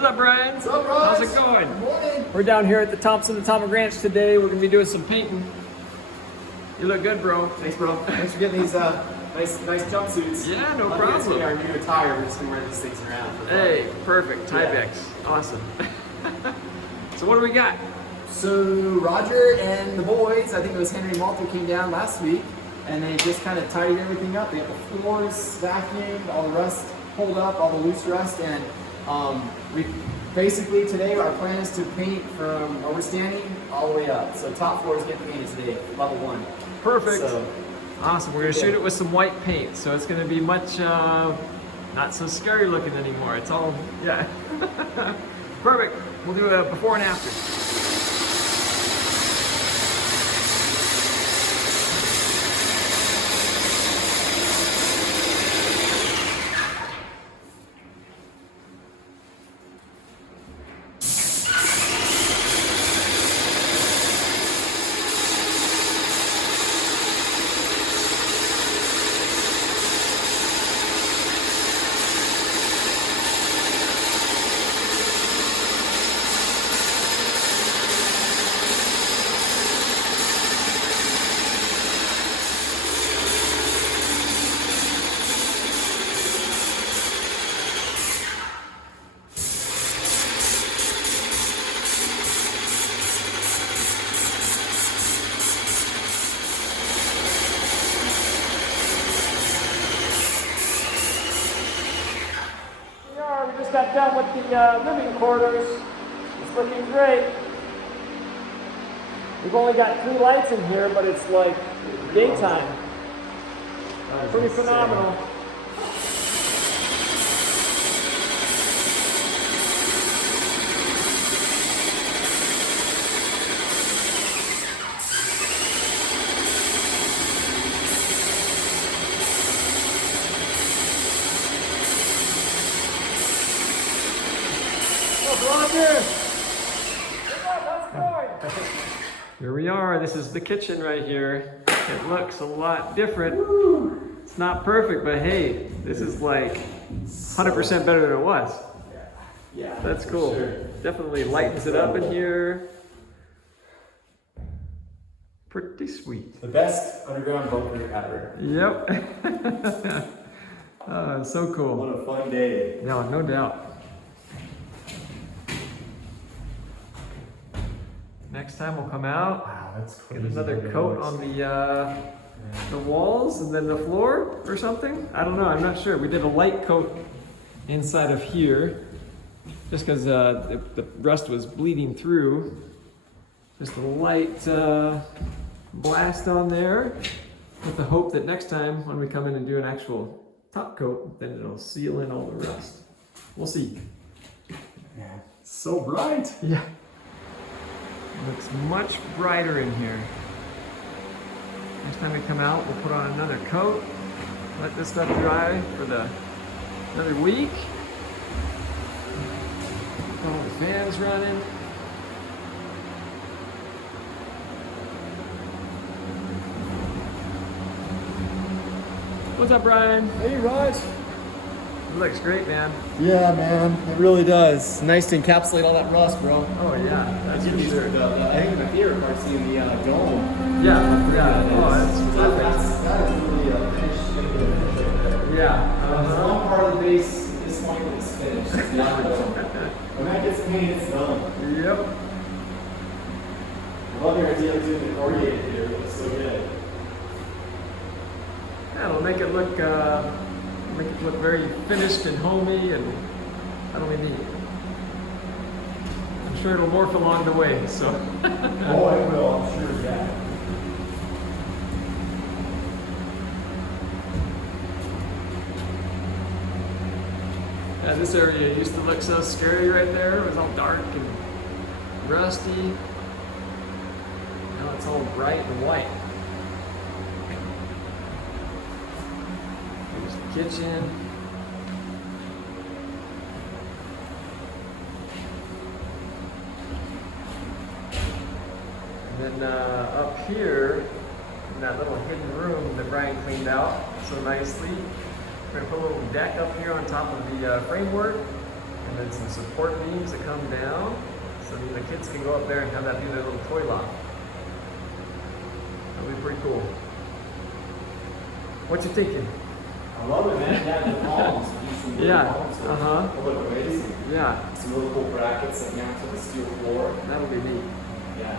What's up, Brian? What's up, Raj? How's it going? Good morning. We're down here at the Thompson Atomic Ranch today. We're gonna be doing some painting. You look good, bro. Thanks, bro. Thanks for getting these nice jumpsuits. Yeah, no Lucky it's problem. our new attire. We're just gonna wear these things around. Hey, perfect. Tyvek. Awesome. So what do we got? So Roger and the boys, I think it was Henry Malter, came down last week, and they just kind of tidied everything up. They have the floors vacuumed, all the rust pulled up, all the loose rust, and we basically today our plan is to paint from where we're standing all the way up. So top floor is getting painted today, level 1. Perfect. So, Awesome. We're gonna shoot it with some white paint, so it's gonna be much not so scary looking anymore. It's all yeah. Perfect. We'll do a before and after. We just got done with the living quarters. It's looking great. We've only got 3 lights in here, but it's like daytime. Pretty phenomenal. Here we are. This is the kitchen right here. It looks a lot different. Woo. It's not perfect, but hey, this is like 100% better than it was. yeah, That's cool. sure. Definitely lightens it up in here. Pretty sweet. The best underground bunker ever. Yep. So cool. What a fun day. No, no doubt. Next time we'll come out, Wow, that's crazy. get another coat on the walls and then the floor or something. I don't know. I'm not sure. We did a light coat inside of here just because the rust was bleeding through. Just a light blast on there with the hope that next time when we come in and do an actual top coat, then it'll seal in all the rust. We'll see. Yeah, it's so bright. Yeah. Looks much brighter in here. Next time we come out, we'll put on another coat, let this stuff dry for another week. All the fans running. What's up, Brian? Hey, Raj. It looks great, man. Yeah, man, it really does. Nice to encapsulate all that rust, bro. Oh yeah, that's for sure. I think my favorite part's seeing the dome. Yeah, yeah. Oh, that's perfect. That is really a finished. Yeah. The long part of the base, this point is finished. It's the outer dome. When that gets painted, it's done. Yep. I love your idea of doing the corrugated here. It looks so good. Yeah, it'll make it look very finished and homey, and that'll be neat. I'm sure it'll morph along the way. So. Oh, I will. I'm sure. Yeah. Yeah, this area used to look so scary right there. It was all dark and rusty. Now it's all bright and white. Here's the kitchen. And then up here, in that little hidden room that Brian cleaned out so nicely, we're gonna put a little deck up here on top of the framework, And then some support beams that come down so that the kids can go up there and have that be their little toy loft. That'll be pretty cool. What you thinking? I love it, man. Yeah, the columns. Some really Yeah. columns to Uh-huh. pull it away. Yeah, Some really cool brackets that mount to the steel floor. that'll be neat. Yeah.